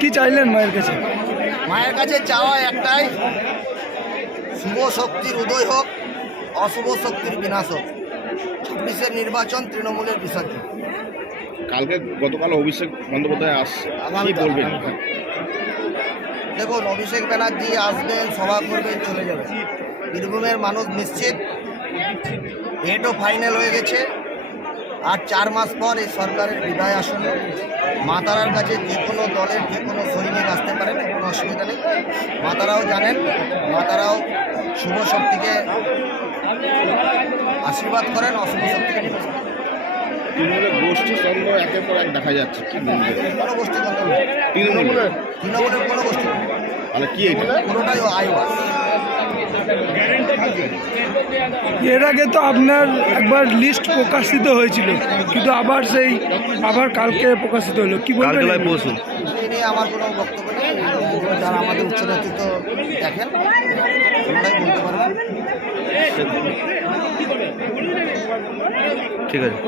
কি চাইলেন মায়ের কাছে? মায়ের কাছে চাওয়া একটাই, শুভ শক্তির উদয় হোক, অশুভ শক্তির বিনাশ হোক। 26-এর নির্বাচন তৃণমূলের বিসর্জন। কালকে গতকাল অভিষেক বন্দ্যোপাধ্যায় আসছে, কি বলবেন? দেখুন, অভিষেক ব্যানার্জি আসবেন, সভা করবেন, চলে যাবেন। বীরভূমের মানুষ নিশ্চিত, ডেটও ফাইনাল হয়ে গেছে। আর 4 মাস পর এই সরকারের বিদায় আসন্ন। মা তারার কাছে যে কোনো দলের যে কোনো সৈনিক আসতে পারেন, কোনো অসুবিধা নেই। মা তারাও জানেন, মা তারাও শুভ শক্তিকে আশীর্বাদ করেন, অশুভ শক্তিকে নিবেদন করেন। তৃণমূলের গোষ্ঠী দ্বন্দ্ব একের পর এক দেখা যাচ্ছে, কি বলবেন? কোনো গোষ্ঠী দ্বন্দ্ব নেই। তৃণমূলের কোনো গোষ্ঠী নেই। তাহলে কি এটা? পুরোটাই আইওয়াস। এর আগে তো আপনার একবার লিস্ট প্রকাশিত হয়েছিল, কিন্তু আবার কালকে প্রকাশিত হলো, কি বলবেন? এই নিয়ে আমার কোনো বক্তব্য নেই। যারা আমাদের উচ্চ নেতৃত্ব দেখেন, ওনারাই বলতে পারবেন। ঠিক আছে।